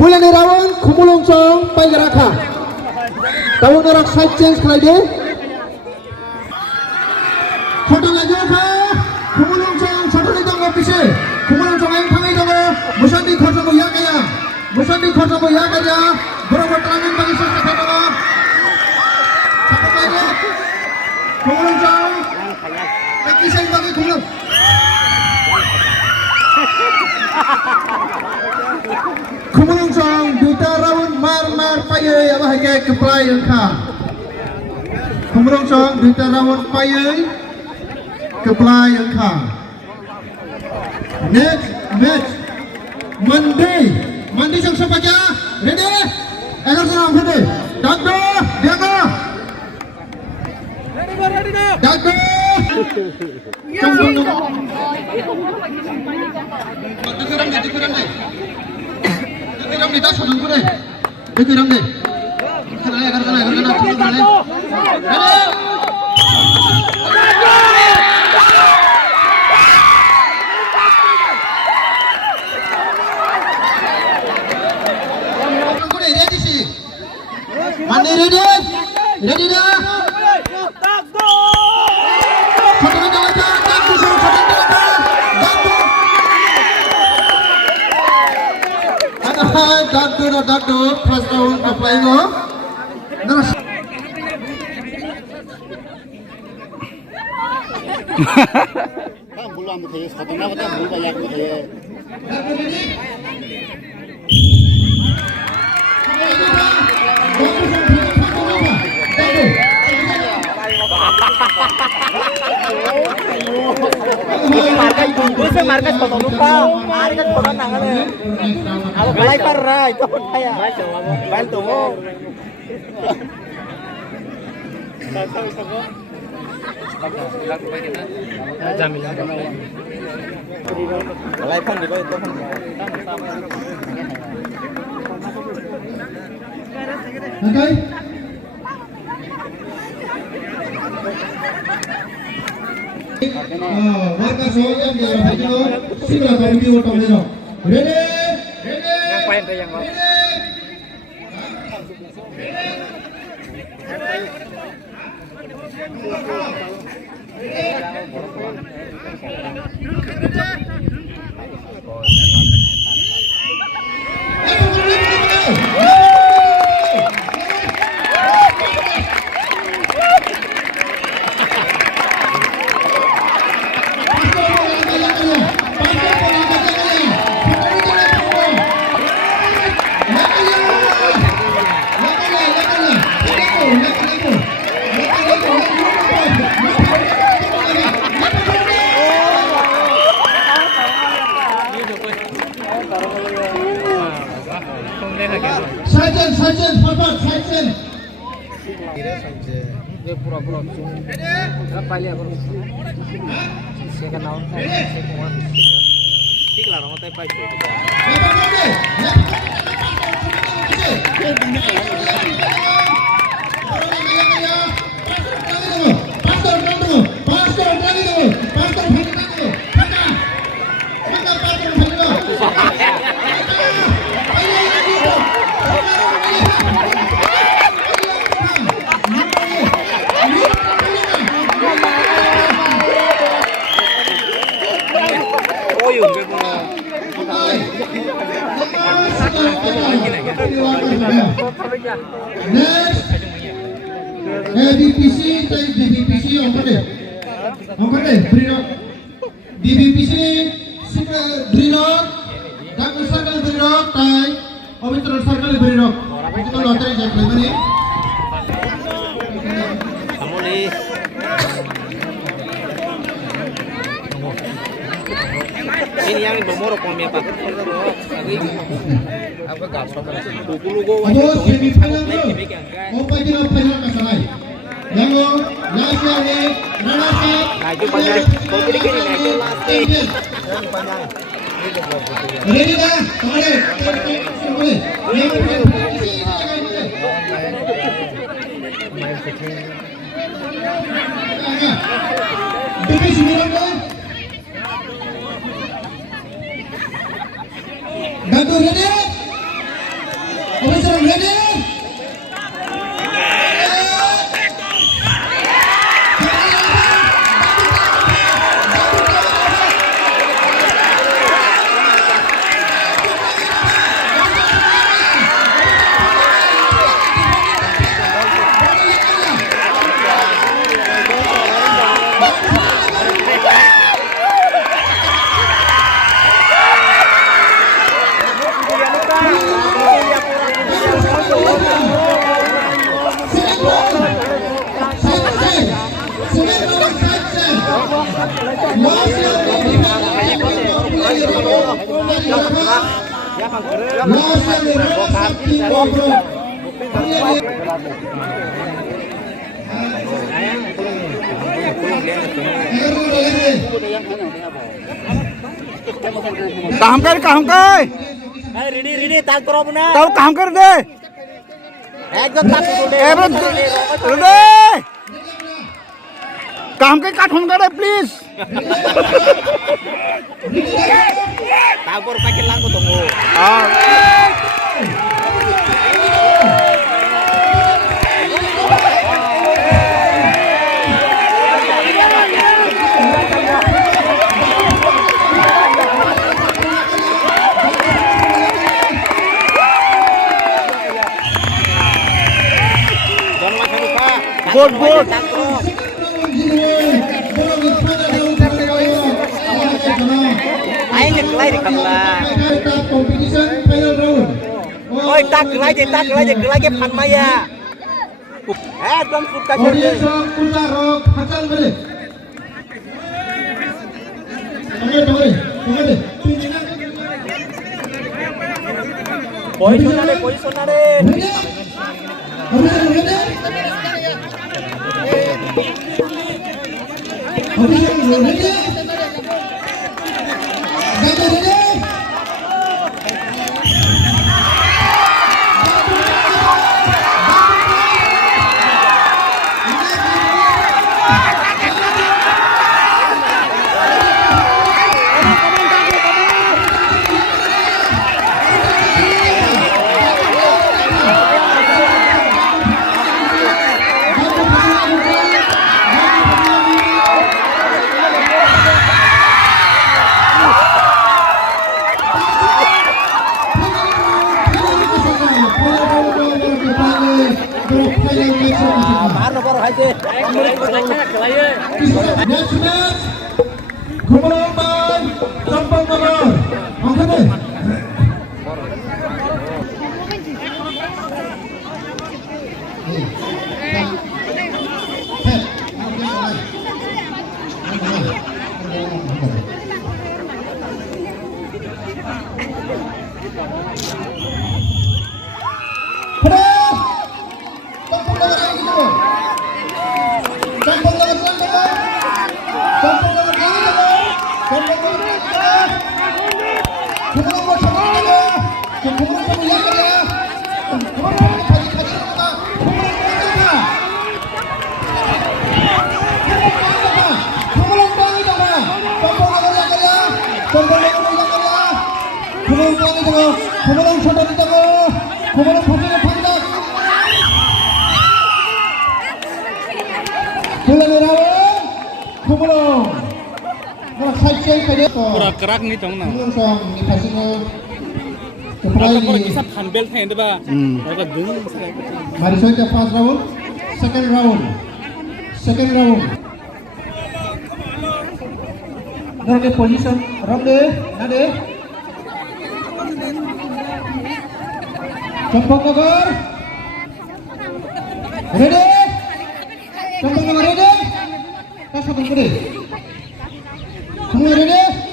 Pulani Rawan, Kumulong Chong, Paigaraka. Tawon orang side change kali dia. Foto lagi apa? Kumulong Chong, foto ni dong ofisi. Kumulong Chong yang tangi dong. Musandi khorsa mo ya kaya. Musandi khorsa mo ya kaya. Borobar tangan bagi sisa kaya dong. Apa kaya? Kumulong Chong. Kisah bagi Kumulong. Kumulong Chong, duta round mar payay abah ke keplai engka. Kumulong Chong, duta round payay keplai engka. Next match, Mandi Chong sepaja, ready? Agar senang ready. Dagdo, Diago. Ready dah. Dagdo. Dikurang deh. Dikurang kita sedang kurang. Dikurang deh. Kena. Ready sih. Mandi ready dah. Dagdo, first round applying on. Bulan betul, satu nama kita bulan banyak betul. Bisa markas foto lupa, markas foto nangan ya. Kalau balai parah itu pun saya. Bail tunggu. Balai pan di bawah itu. Okay. Markas soalnya dia hanya sila kami utang dia. Ready? Ngapain tuh yang Sajen, forward, sajen. Dia pura-pura. Berapa lihat baru? Saya kenal. Saya kuat. Tiklah orang tak pasti. Next, DBPC angkat deh, beri rock. DBPC beri rock, Dagdo circle beri rock, tai, Omicron circle beri rock. Itu kalau lotre jangan lagi nih. Kamu nih. Ini yang bermoro kami apa? Apa gas apa? Dulu gua. Aduh, semifinal bro. Apa kita final kasalai? Jango, last year, Ranasat. Nah itu panjang. Kau pilih gini, nah itu last year. Panjang. Ready dah, boleh. Demi sembilan dah. Dagdo ready? काम कर ready tak pro muna tahu काम कर दे ekdom tak दे काम के काट phone करे please takor pakai lang ko tunggu good good aing kelai di kamla competition final round. oi tak kelai je pan maya ekdom suka Audience rock, putar rock, hakal balik. Tunggu. position ade Baru baru aja. Next match, Kumpulan Bang, Sampang Bogor. Angkat deh. kerak nih dong nah bisa tampil nih itu pak mari saja first round, second round. Nade position, Ramde, Nade. Sampang Bogor. Ready? Sampang Bogor ready? Kasih tunggu deh. Semua ready?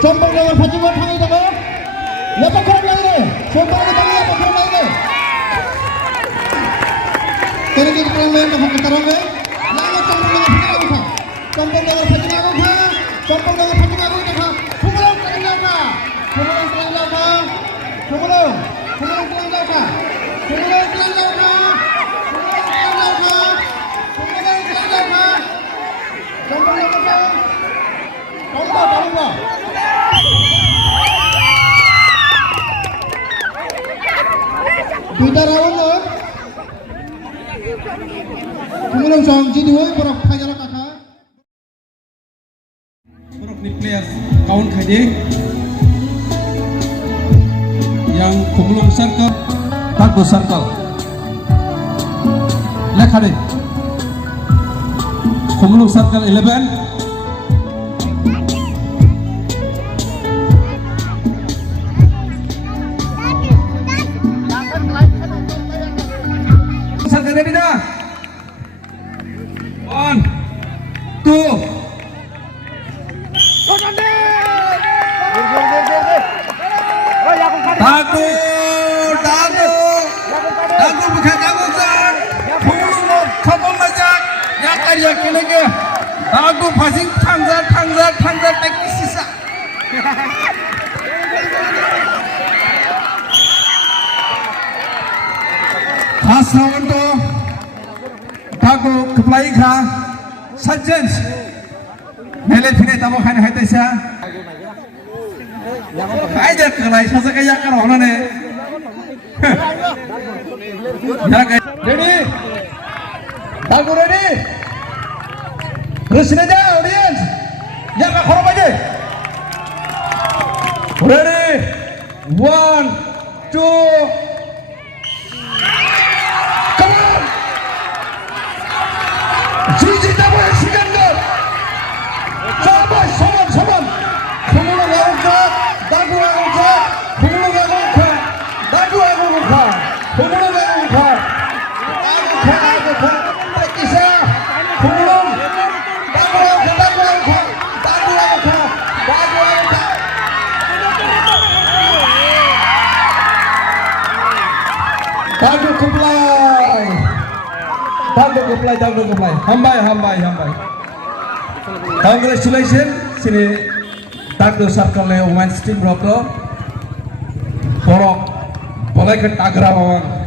Sampang Bogor Fatima Tangi Dago. Lepas kurang lagi deh. Sampang Bogor Tangi apa kurang lagi deh. Kira kita kurang lagi dapat kita rame. Lalu Sampang Bogor Fatima Dago. Sampang Bogor Fatima Dago. Sampang Bogor Fatima Dago Dago. Kumulong Tangi Dago. Kumulong Tangi Dago. Kumulong Tangi Dago. Kumulong Tangi Dago. Sampang Bogor Dago. Tunggu. Kita rawon loh. Kumulong song jadi woi borok khajala kakak. Borok ni players kawan kaje yang Kumulong Circle, Tagbo Circle. Lekha deh. Kumulong Circle 11. 2 Dago bukan Dago Zak Kumulung Khobong Majak Yak Arya Kinege Dago passing Tangzak Taki Sisa Khas lawan to Dago keplai kha Sajjans Mele phine tamo khane haitaisa Aja kelai sasa kaya karona ne Ready Dago ready Terus aja audience yang nak hormat aja Ready 1 2 Come on Cici tahu Sikandar Sabar soman Kumulung lawan Dago lawan Kumulung lawan Dago lawan Kumulung lawan Tak kisah Kumulung Dago lawan Dago keplai Hambai Congratulations sini Dago Circle le women's team roko Borok boleh ke tagra bawang